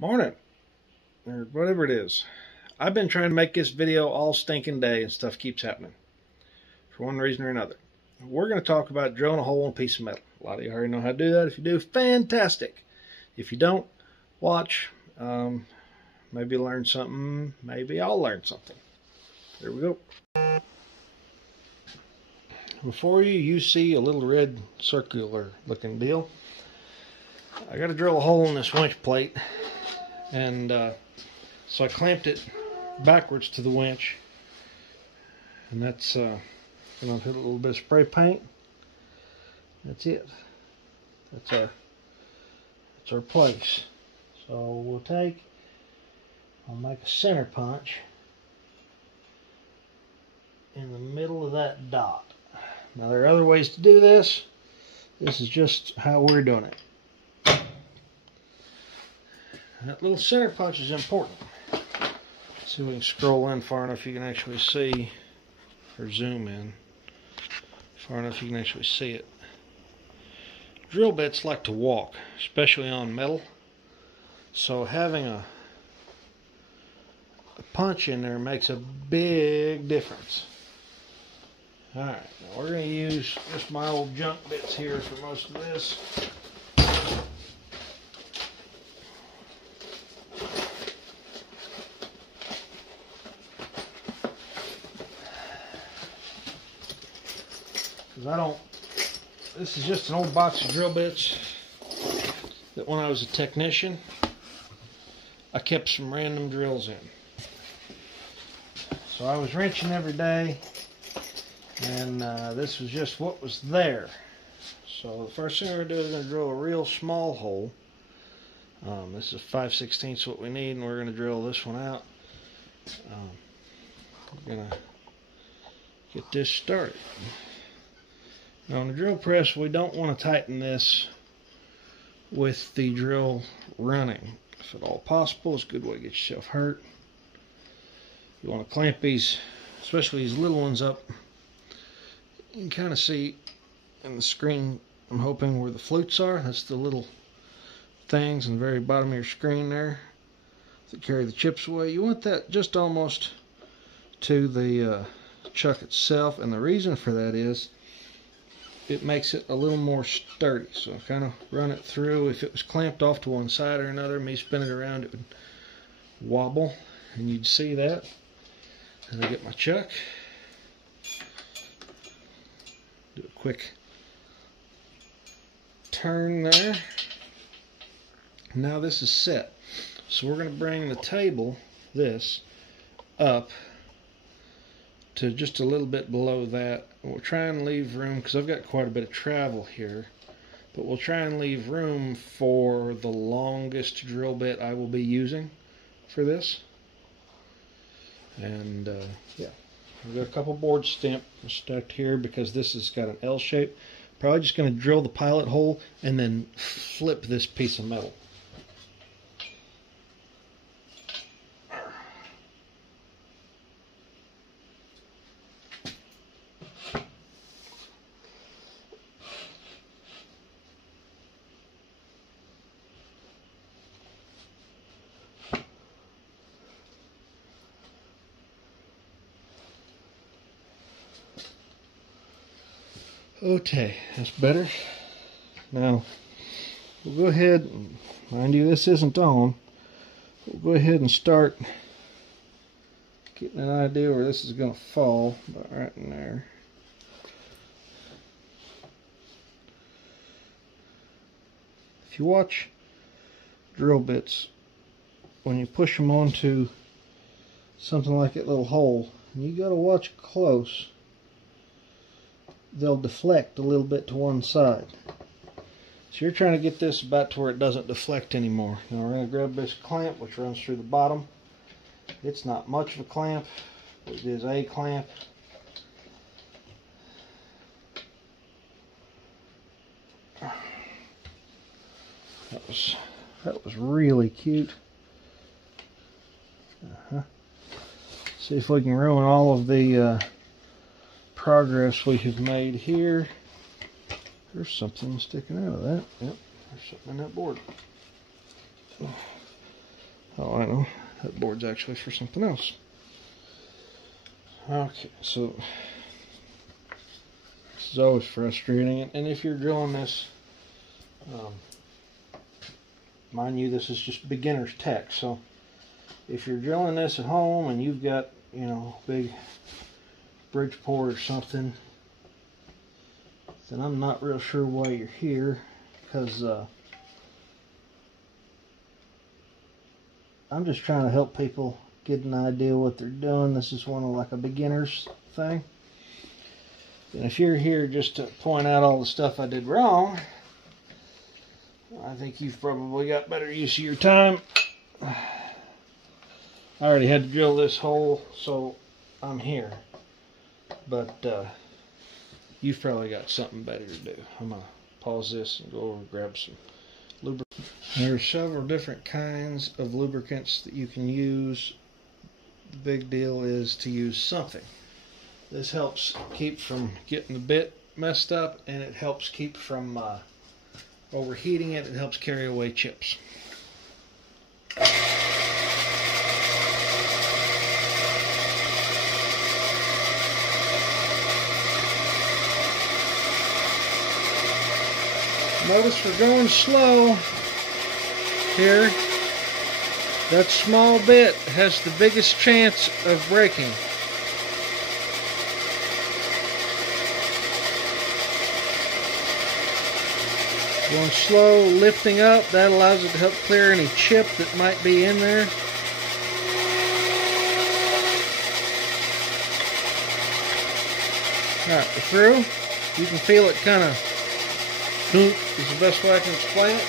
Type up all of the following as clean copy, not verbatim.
Morning, or whatever it is. I've been trying to make this video all stinking day and stuff keeps happening for one reason or another. We're going to talk about drilling a hole in a piece of metal. A lot of you already know how to do that. If you do, fantastic. If you don't, watch. Maybe learn something. Maybe I'll learn something. There we go. Before you see a little red circular looking deal. I got to drill a hole in this winch plate. And so I clamped it backwards to the winch, and that's gonna put a little bit of spray paint. That's it. That's our place. So I'll make a center punch in the middle of that dot. Now there are other ways to do this. This is just how we're doing it. That little center punch is important. Let's see if we can scroll in far enough you can actually see, or zoom in far enough you can actually see it. Drill bits like to walk, especially on metal. So having a punch in there makes a big difference. Alright, now we're going to use just my old junk bits here for most of this. This is just an old box of drill bits that when I was a technician, I kept some random drills in. So I was wrenching every day, and this was just what was there. So the first thing we're going to do is going to drill a real small hole. This is 5/16 what we need, and we're going to drill this one out. We're going to get this started. Now on the drill press, we don't want to tighten this with the drill running. If at all possible, it's a good way to get yourself hurt. You want to clamp these, especially these little ones, up. You can kind of see in the screen, I'm hoping, where the flutes are. That's the little things in the very bottom of your screen there that carry the chips away. You want that just almost to the chuck itself, and the reason for that is it makes it a little more sturdy. So kind of run it through. If it was clamped off to one side or another, me spin it around, it would wobble, and you'd see that. And I get my chuck, do a quick turn there. Now this is set. So we're going to bring the table, this, up to just a little bit below that. We'll try and leave room, because I've got quite a bit of travel here, but we'll try and leave room for the longest drill bit I will be using for this. And yeah, we've got a couple boards stacked here because this has got an L shape. Probably just going to drill the pilot hole and then flip this piece of metal. Okay, that's better. Now, we'll go ahead, and mind you, this isn't on. We'll go ahead and start getting an idea where this is going to fall, about right in there. If you watch drill bits, when you push them onto something like that little hole, you got to watch close. They'll deflect a little bit to one side. So you're trying to get this about to where it doesn't deflect anymore. Now we're going to grab this clamp, which runs through the bottom. It's not much of a clamp, but it is a clamp. That was really cute. See if we can ruin all of the progress we have made here. There's something sticking out of that. Yep, there's something in that board. Oh, I know. That board's actually for something else. Okay, so this is always frustrating. And if you're drilling this, mind you, this is just beginner's tech. So if you're drilling this at home and you've got, you know, big Bridgeport or something, then I'm not real sure why you're here, because I'm just trying to help people get an idea what they're doing. This is one of like a beginner's thing. And if you're here just to point out all the stuff I did wrong, I think you've probably got better use of your time. I already had to drill this hole, so I'm here. But you've probably got something better to do. I'm going to pause this and go over and grab some lubricant. There are several different kinds of lubricants that you can use. The big deal is to use something. This helps keep from getting the bit messed up, and it helps keep from overheating it. It helps carry away chips. Notice we're going slow here. That small bit has the biggest chance of breaking. Going slow, lifting up, that allows it to help clear any chip that might be in there. Alright, we're through. You can feel it kind of is the best way I can explain it.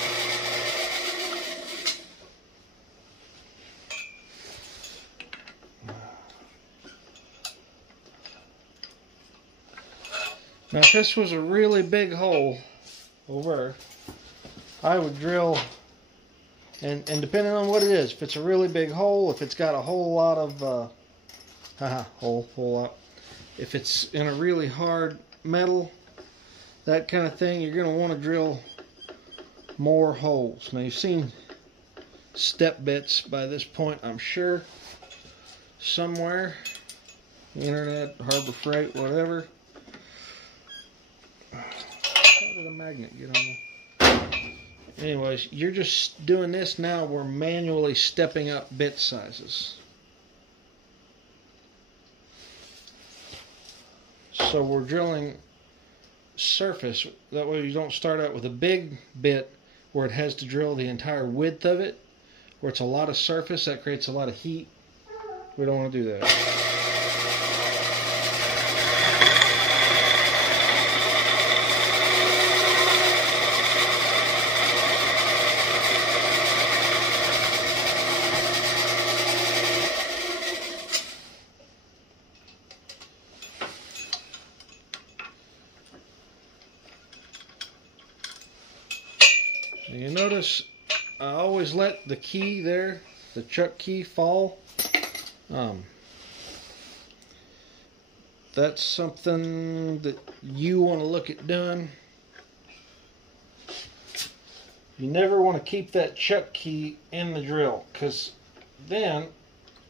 Now if this was a really big hole over, I would drill, and depending on what it is, if it's a really big hole, if it's got a whole lot of whole lot, if it's in a really hard metal, that kind of thing, you're going to want to drill more holes. Now you've seen step bits by this point, I'm sure, somewhere, internet, Harbor Freight, whatever. How did a magnet get on there? Anyways, you're just doing this now. We're manually stepping up bit sizes. So we're drilling surface. That way you don't start out with a big bit where it has to drill the entire width of it, where it's a lot of surface. That creates a lot of heat. We don't want to do that. You notice I always let the key there, the chuck key, fall. That's something that you want to look at doing. You never want to keep that chuck key in the drill, because then,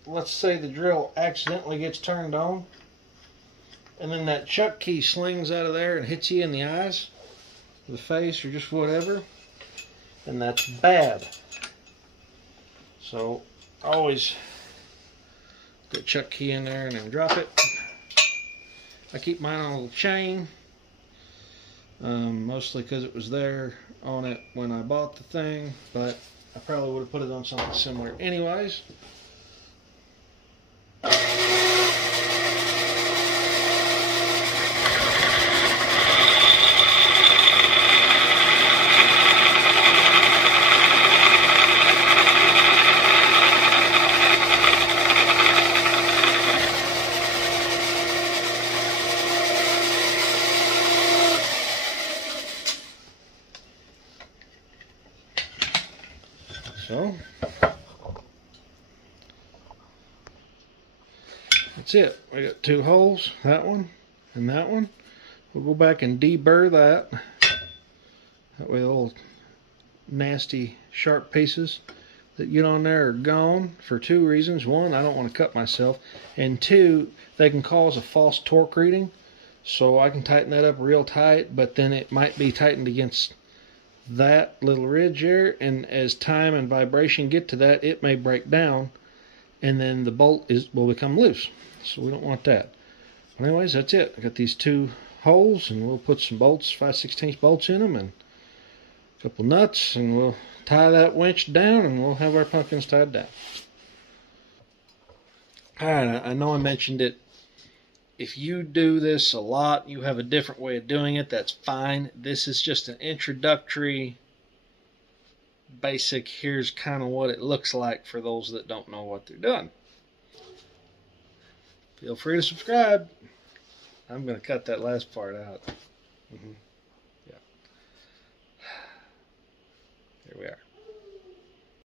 let's say the drill accidentally gets turned on, and then that chuck key slings out of there and hits you in the eyes, the face, or just whatever. And that's bad. So always get a chuck key in there and then drop it. I keep mine on a little chain, mostly because it was there on it when I bought the thing, but I probably would have put it on something similar anyways. So that's it. I got two holes, that one and that one. We'll go back and deburr that. That way all nasty sharp pieces that get on there are gone for two reasons. One, I don't want to cut myself, and two, they can cause a false torque reading. So I can tighten that up real tight, but then it might be tightened against that little ridge there, and as time and vibration get to that, it may break down, and then the bolt will become loose. So we don't want that. But anyways, that's it. I got these two holes, and we'll put some bolts, 5/16 bolts in them, and a couple nuts, and we'll tie that winch down, and we'll have our pumpkins tied down. Alright, I know I mentioned it. If you do this a lot, you have a different way of doing it, that's fine. This is just an introductory, basic, here's kind of what it looks like for those that don't know what they're doing. Feel free to subscribe. I'm going to cut that last part out. Yeah. Here we are.